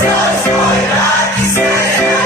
Stoj, stoj, radi se.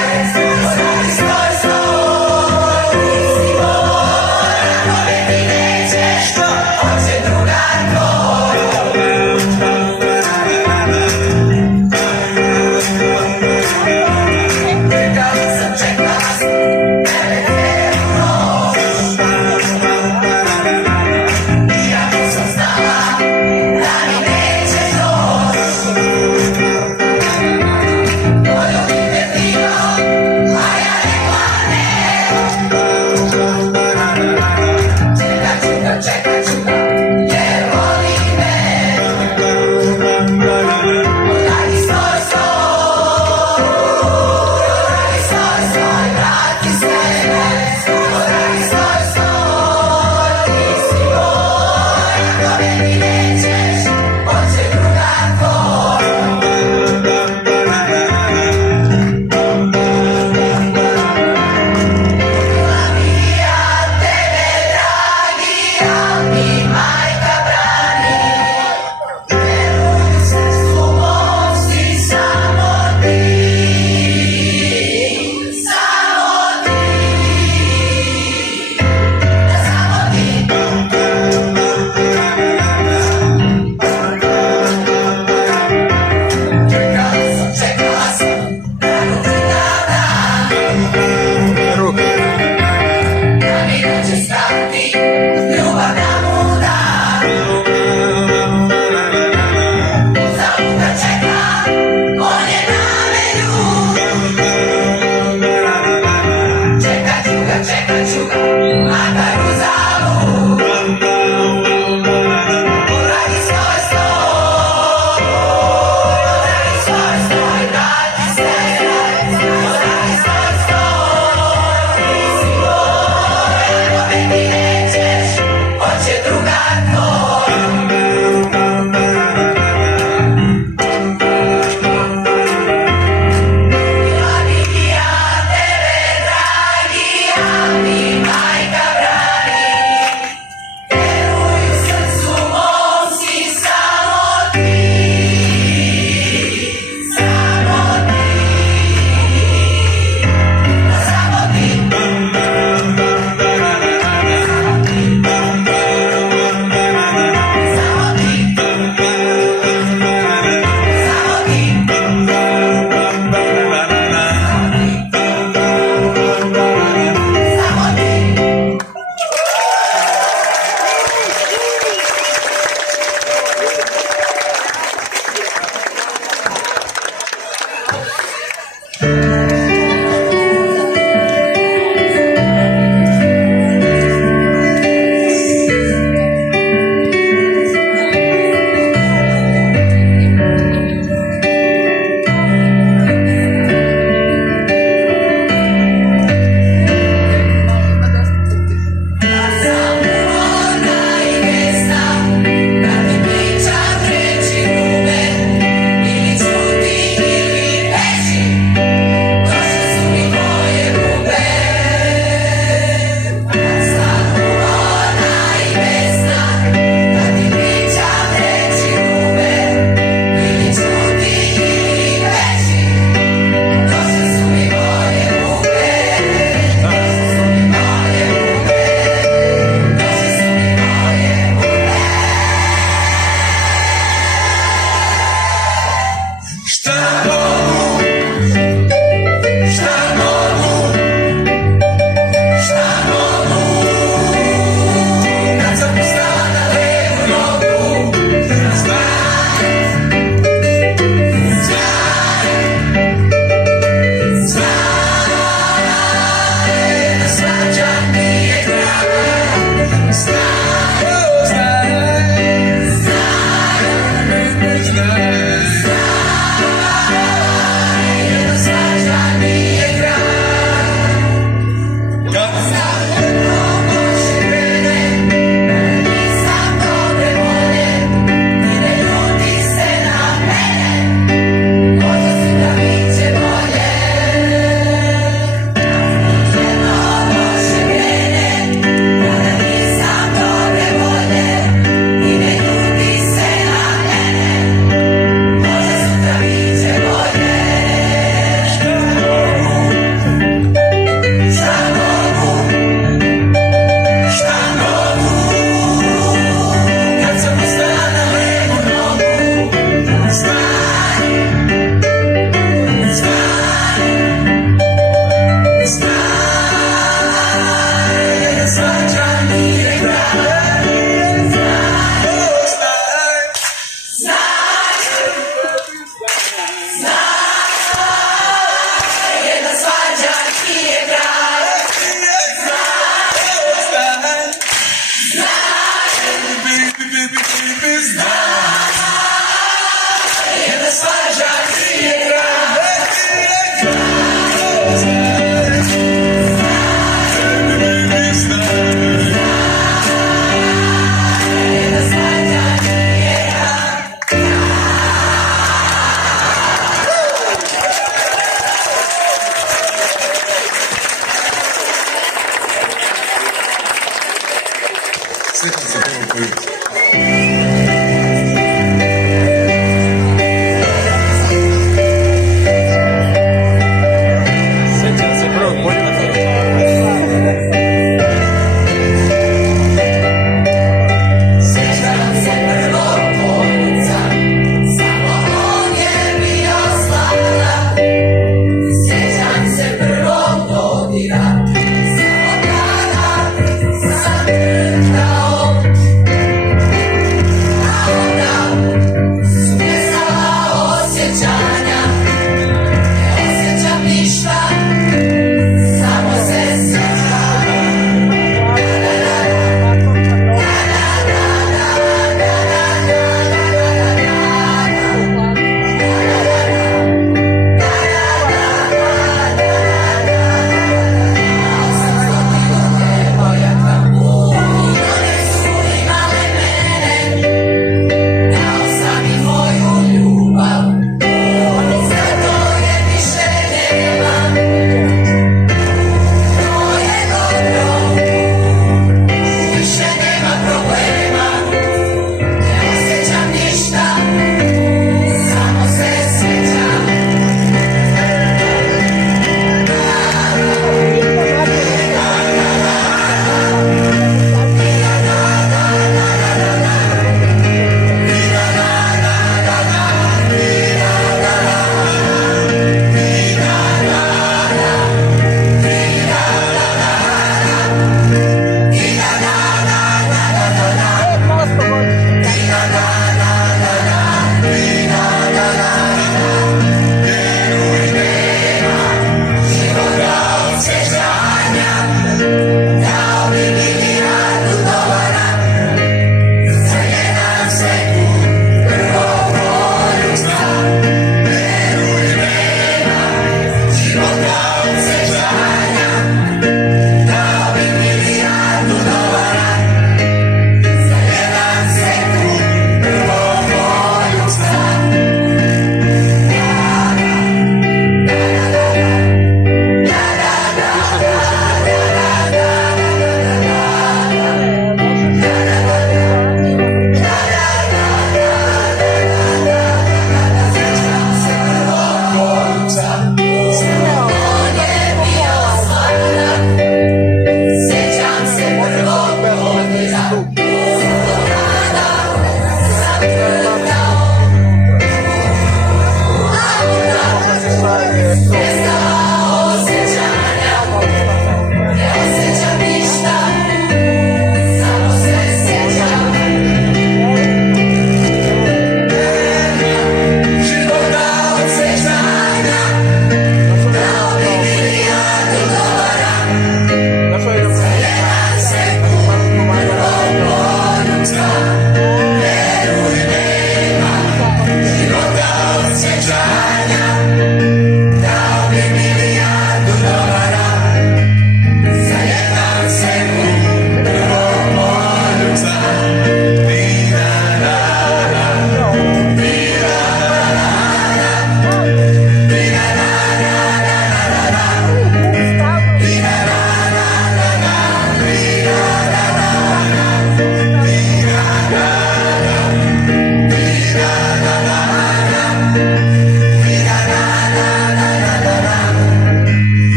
Sjećam se prvo koji.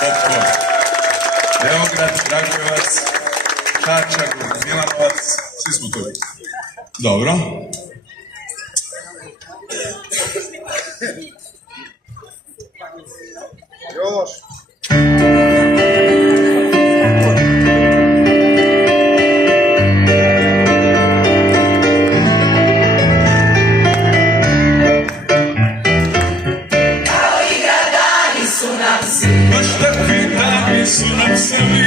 Popko, Beograd, Kragujevac, Čačak, Milanovac, svi smo tu. Dobro. Još. Baš takvi dani su nam svi,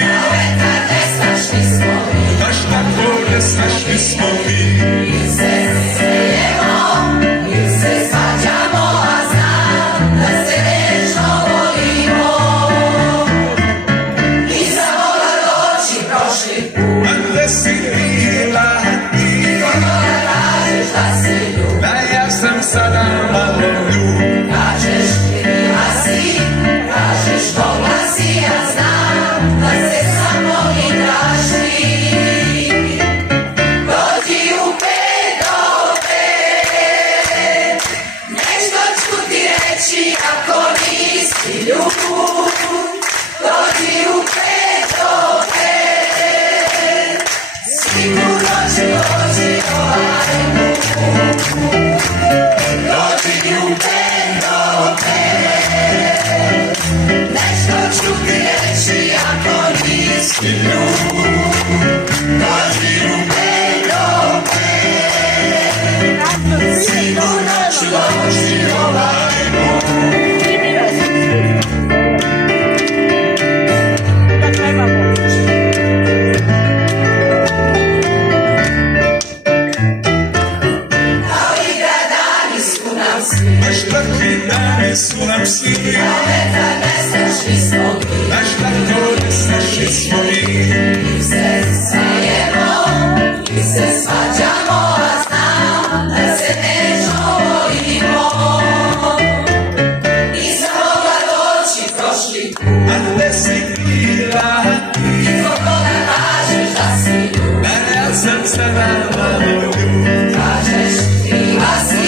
baš tako nesnašni smo mi. Ili se sejemo, ili se svađamo, a znam da se večno volimo. Nisam mogla doći prošli put, A gde si bila ti? kako da kažeš da si ljub. Da ja sam sada malo ljub. Kažeš kriva si, kažeš mogla si, ja znam da se sa mnom igraš ti. Dođi u 5 do 5, nešto ću ti reći ako nisi ljub. Dođi u 5 do 5, sigurno će doći ovaj put. Dođi u 5 do 5, nešto ću ti reći ako nisi ljub. Dođi u 5 do 5, sigurno ću doći ovaj put. Kao i gradani su nam svi, Baš takvi dani su nam svi, vetar nestašni smo mi. baš tako nesnašni smo mi. Ili se sejemo, ili se svađamo, a znam da se nežno volimo. Nisam mogla doći prošli put, A gde si bila ti? kako da kažeš da si ljub. Da ja sam sada malo ljub. Kažeš kriva si,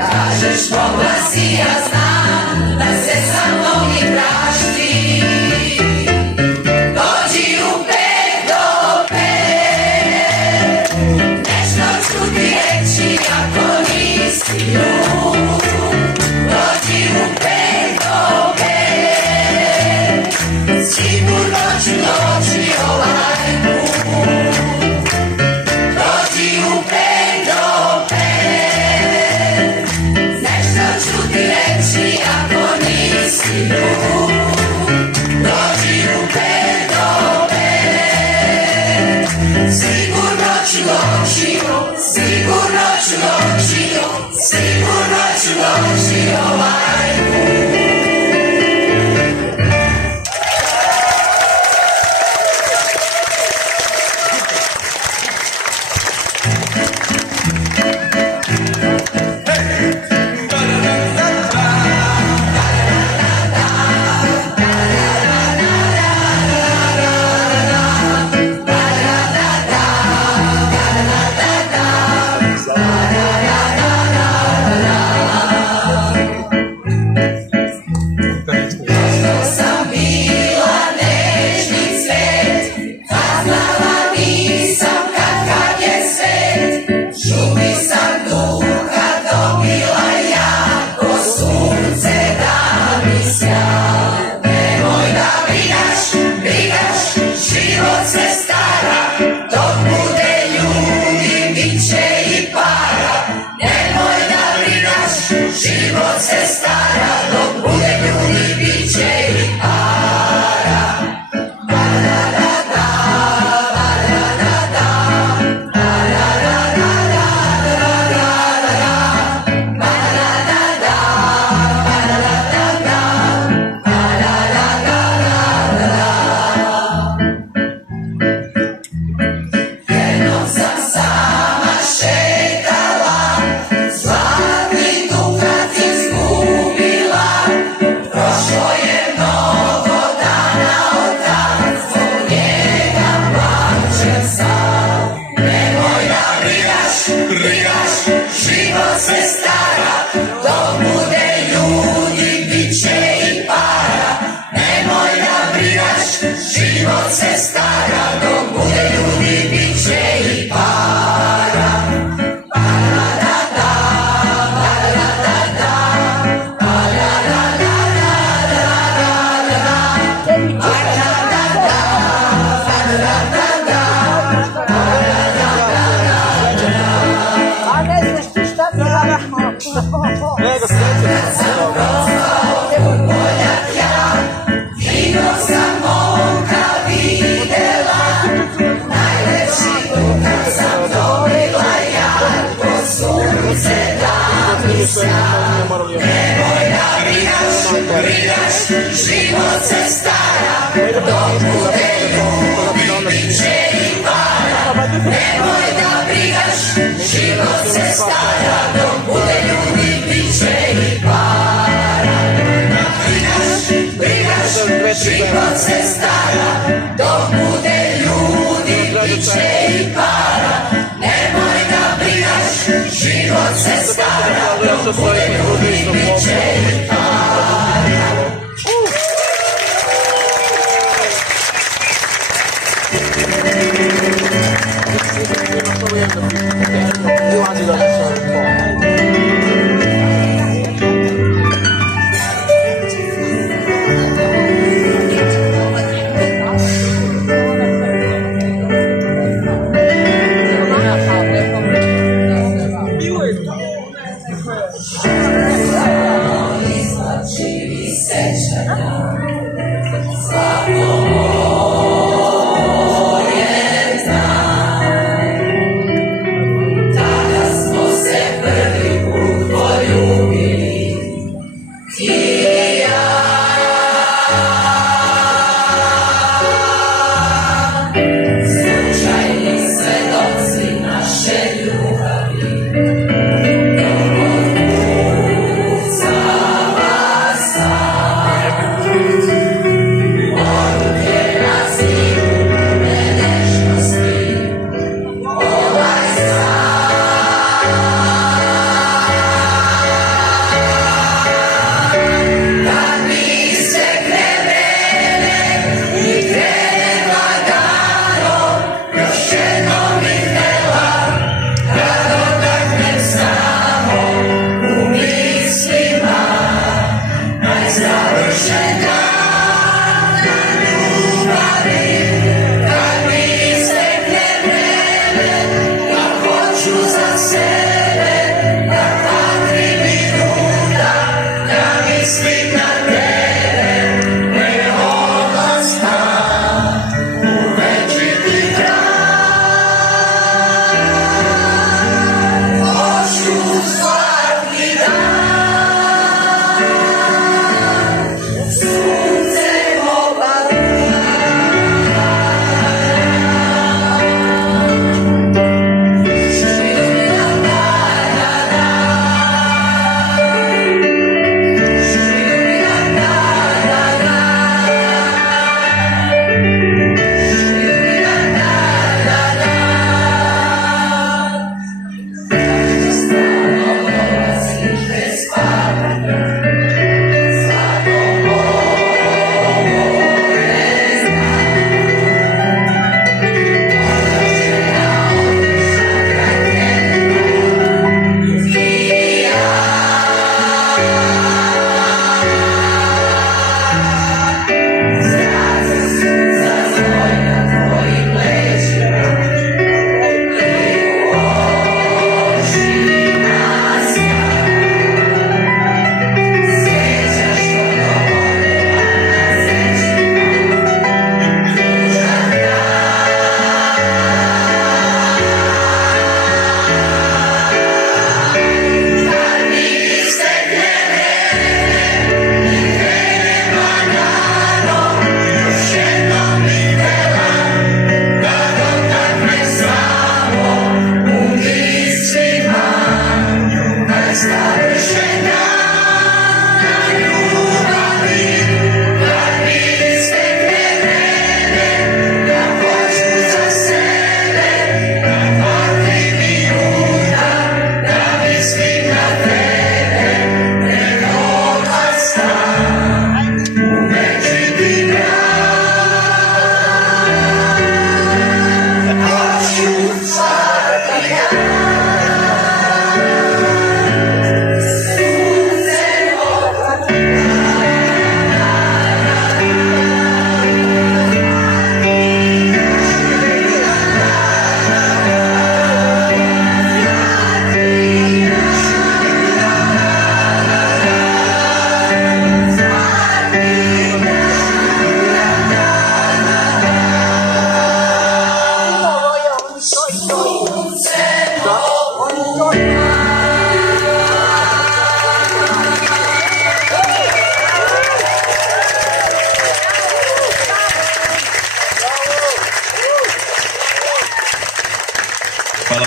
kažeš mogla si, ja znam da se sa mnom igraš ti. Dođi u 5 do 5, nešto ću ti reći ako nisi ljub. Dođi u 5 do 5, sigurno ću doći ovaj put. život se stara, dok bude ljudi bit će i para. Nego sreće. Vino sam momka videla, najlepši dukat sam dobila ja, ko sunce da mi sja. Nemoj da brigaš, život se stara, dok bude ljudi bit će i para. Nemoj da brigaš, život se stara, dok bude ljudi bit će i para. Brigaš, život se stara, dok bude ljudi bit će i para. Nemoj da brigaš, život se stara, dok bude ljudi bit će i para.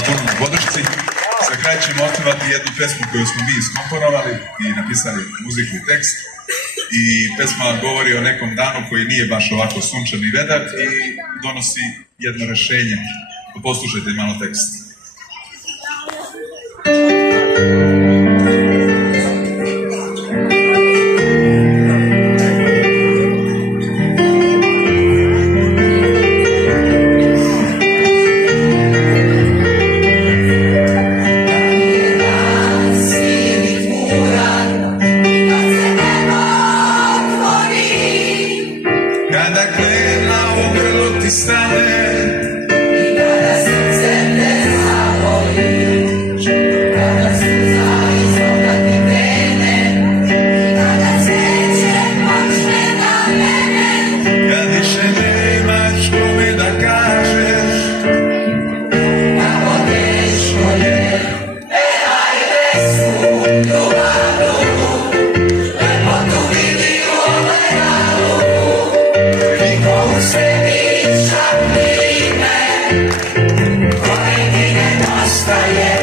puno na podršci. Za kraj ćemo otpevati jednu pesmu koju smo mi iskomponovali i napisali muziku i tekst. I pesma govori o nekom danu koji nije baš ovako sunčan i vedar i donosi jedno rešenje. Poslušajte malo tekst. Kada krena u grlu ti stane i kada srce te zavoli, kada suza iz oka ti krene i kada cveće počne na mene, kad više nemaš kome da kažeš kako teško je, pevaj pesmu ljubavnu, lepotu vidi u ogledalu. Niko u sebi šapni ime koje ti nedostaje.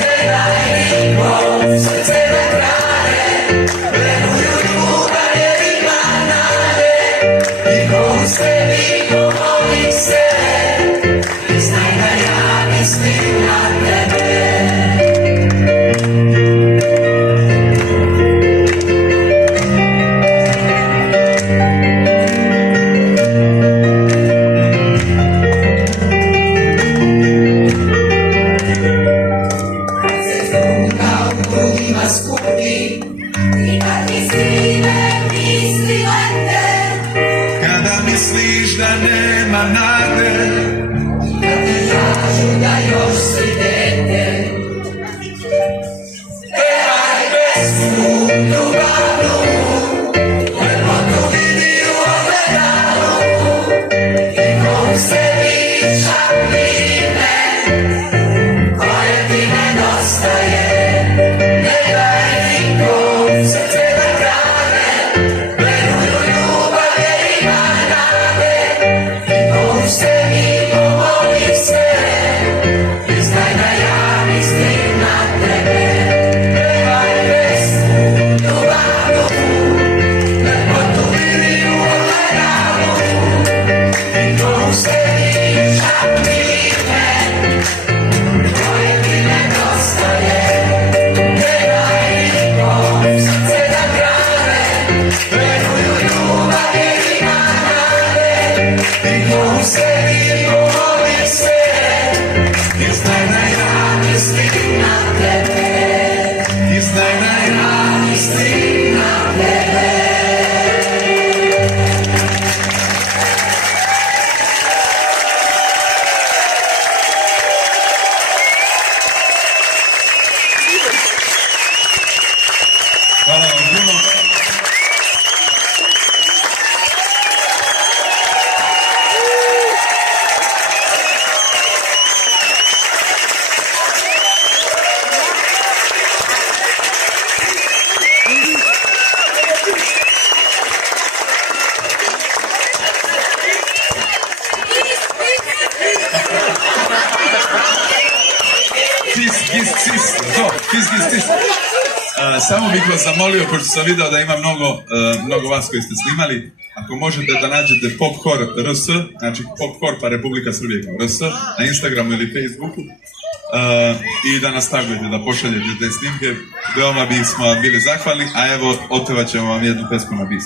Ne daj nikom srce da krade, veruju ljubav jer ima nade. Niko u sebi pomoli se i znaj da ja mislim na tebe. Kada misliš da nema nade, kad ti kažu da još si dete, pevaj pesmu ljubavnu, lepotu vidi u ogledalu. Niko u sebi šapni ime koje ti nedostaje. Ne daj nikom srce da krade, veruju ljubav jer ima nade. Niko u sebi pomoli se i znaj da ja mislim na tebe. Pevaj pesmu ljubavnu, lepotu vidi u ogledalu. Niko u sebi šapni ime koje ti nedostaje. Ne daj nikom srce da krade, veruju ljubav jer ima nade. Niko u sebi pomoli se i znaj da ja mislim na tebe. I znaj da ja mislim na tebe. Hvala vam puno. Samo bih vas zamolio, pošto sam video da ima mnogo vas koji ste snimali, ako možete da nađete Popcore RS, znači Popcore pa Republika Srbije kao RS, na Instagramu ili Facebooku, i da nas tagujete, da pošaljete te snimke, veoma bismo bili zahvalni, a evo, otpevat ćemo vam jednu pesmu na bis.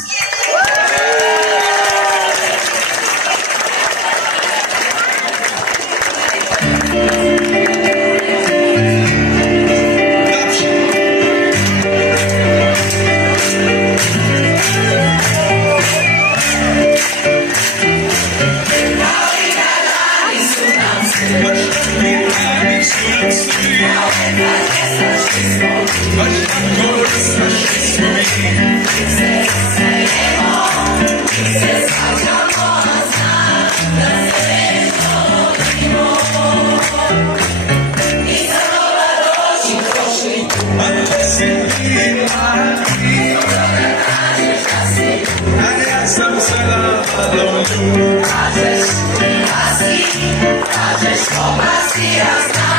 Kažeš, kažeš, kažeš,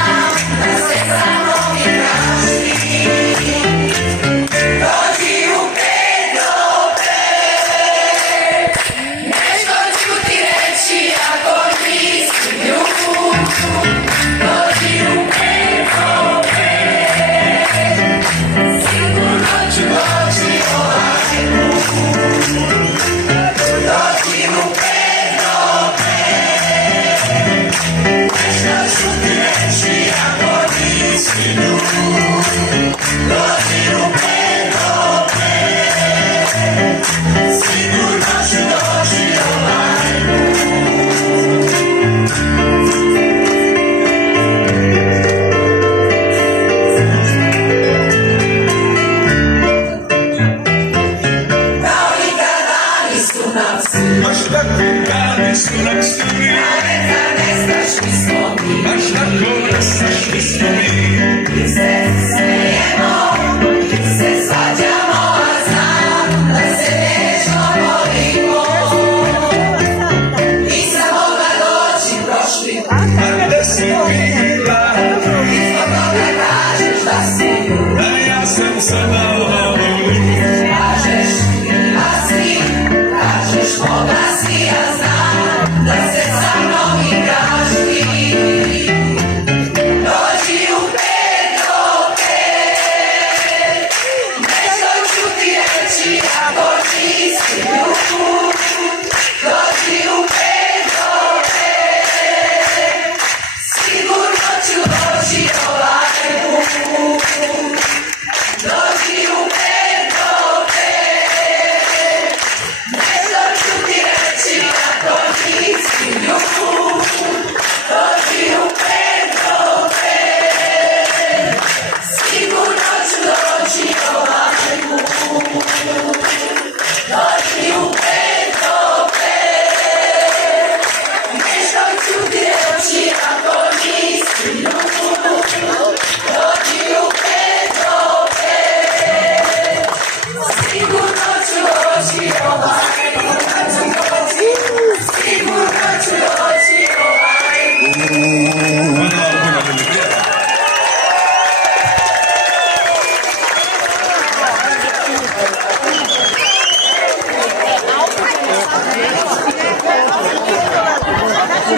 sunak si. Baš tako pravi sunak su mi. A neka ne znaš mi smo mi. Baš tako ne znaš mi smo mi. Mi se smijemo, mi se svađamo, a znam da se nežno volimo. Nisam mogla doći prošli put, A gde si bila? i zbog toga kažeš da si ljud. A ja sam sada lud. Kažeš bila si, kažeš mogla si, ja znam da se sa mnom